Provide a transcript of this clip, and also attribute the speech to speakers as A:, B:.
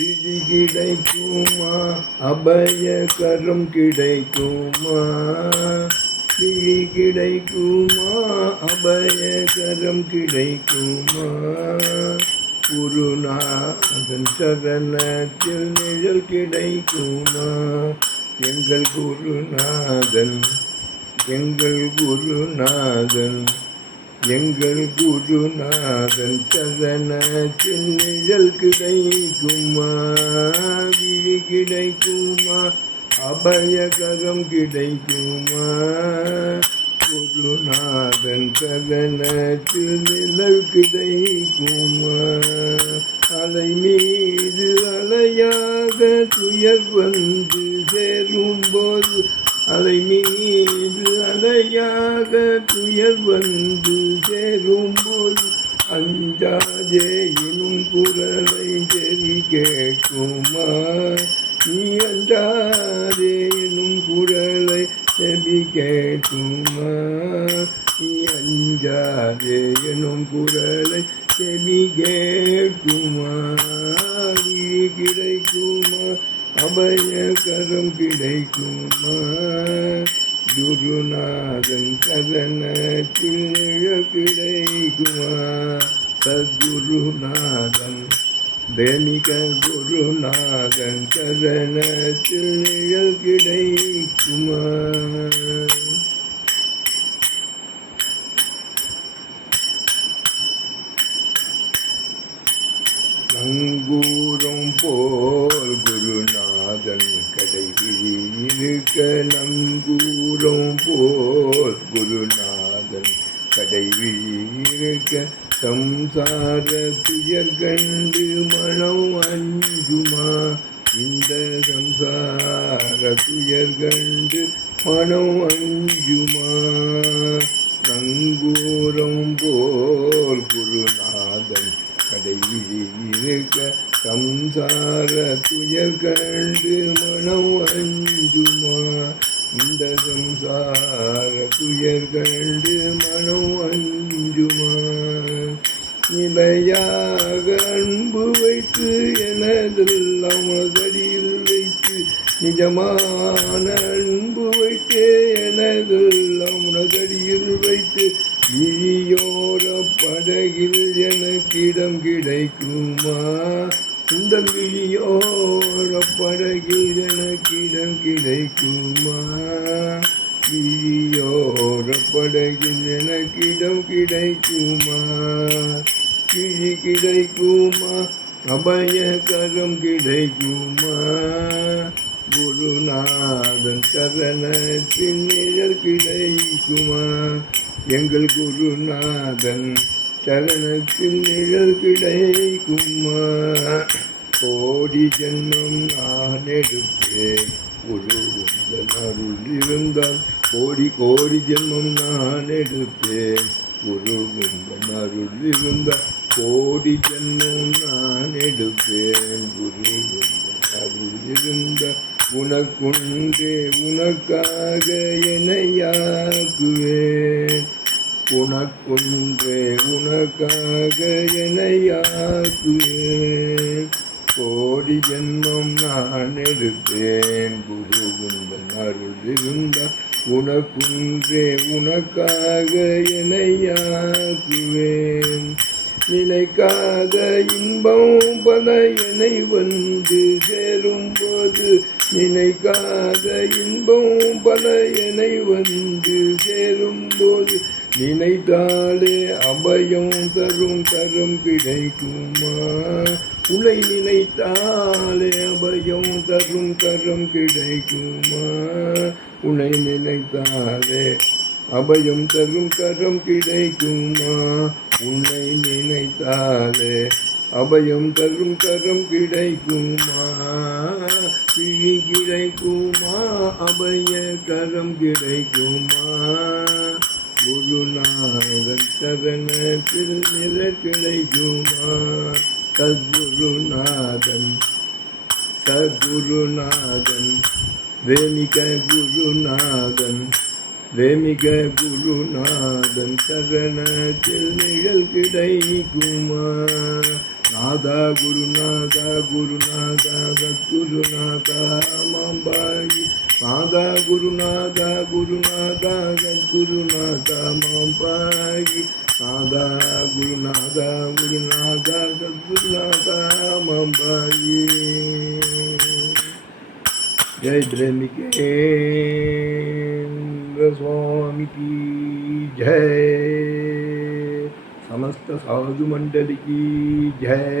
A: விதி கிடைக்குமா அபய கரம் கிடைக்குமா? விழி கிடைக்குமா அபய கரம் கிடைக்குமா? குருநாதன் சரணத்தில் நிழல் கிடைக்குமா? எங்கள் குருநாதன் எங்கள் குருநாதன். எங்கள் குருநாதன் சதன சின்னிழல் கிடைக்குமா? விழி கிடைக்குமா? அபயகரம் கிடைக்குமா? குருநாதன் சதனத்தில் நிழல் கிடைக்குமா? அலை மீது அலையாக துயர் வந்து சேரும்போது அலை மீது அலையாக துயர் வந்து சேரும்போது அஞ்சாதே எனும் குரலை செவி கேட்குமா? நீ அஞ்சாதே எனும் குரலை செவி கேட்குமா? நீ அஞ்சாதே எனும் குரலை செவி கேட்குமா? விழி கிடைக்குமா? அபய கரம் கிடைக்குமா? குருநாதன் சரணத்தில் நிழல் கிடைக்குமா சத்குருநாதன் பிரமிக குருநாதன் சரணத்தில் நிழல் கிடைக்குமா நங்கூரம் போல் குருநாதன் கடைவிழி இருக்க நங்கூரம் போல் குருநாதன் கடைவிழி இருக்க சம்சார துயர் கண்டு மனம் அஞ்சுமா? இந்த சம்சார துயர் கண்டு மனம் அஞ்சுமா? நங்கூரம் போல் குருநாதன் கடைவிழி இருக்க சம்சார துயர் கண்டு மனம் அஞ்சுமா? இந்த சம்சார துயர் கண்டு மனம் அஞ்சுமா? நிலையாக அன்பு வைத்து எனதெல்லாம் மகடியில் வைத்து நிஜமான அன்பு வைத்தே எனதெல்லாம் மகடியில் வைத்து இழியோர படகில் எனக்கிடம் கிடைக்குமா? இந்த விழியோர படகில் எனக்கிடம் கிடைக்குமா விழியோர படகில் கிடம் கிடைக்குமா கிழி கிடைக்குமா அபய கரம் கிடைக்குமா குருநாதன் சரணத்தின் நிழல் கிடைக்குமா எங்கள் குருநாதன் சரணத்தில் நிழல் கிடைக்குமா கோடி ஜென்மம் நான் எடுப்பேன் குரு உங்கள் அருள் இருந்தால் கோடி கோடி ஜென்மம் நான் எடுப்பேன் குரு உங்கள் அருள் இருந்தால் கோடி ஜென்மம் நான் எடுப்பேன் குரு உங்கள் அருள் இருந்தால் உனக்குண்டே உனக்காக என்னையாக்குவேன் உனக்குன்றே உனக்காக என்னையாக்குவேன் கோடி ஜென்மம் நான் எடுத்தேன். குரு உந்தன் அருள் இருந்தால் உனக்குன்றே உனக்காக என்னையாக்குவேன் நினைக்காத இன்பம் பல என்னை வந்து சேரும்போது நினைக்காத இன்பம் பல என்னை வந்து சேரும்போது நினைத்தாலே அபயம் தரும் தரும் கிடைக்குமா? உன்னை நினைத்தாலே அபயம் தரும் கரம் கிடைக்குமா? உனை நினைத்தாலே அபயம் தரும் கரம் கிடைக்குமா? உன்னை நினைத்தாலே அபயம் தரும் கரம் கிடைக்குமா? பிழி கிடைக்குமா? அபய கரம் கிடைக்குமா? குருநாதன் சரணத்தில் நிற கிடைக்குமா? சத்குருநாதன் சத்குருநாதன் வேமிக குருநாதன் வேமிக குருநாதன் சரணத்தில் நிழல் கிடைக்குமா? நாதா குருநாதா குருநாதா சத்குருநாதா மாம்பாயி நாதா குருநாதா குருநாதா சத்குருநாதா மாம்பாயி நாதா குருநாதா குருநாதா சத்குருநாதா மாம்பாயி जय ब्रह्मिकेन्द्र स्वामी की जय समस्त साधु मंडल की जय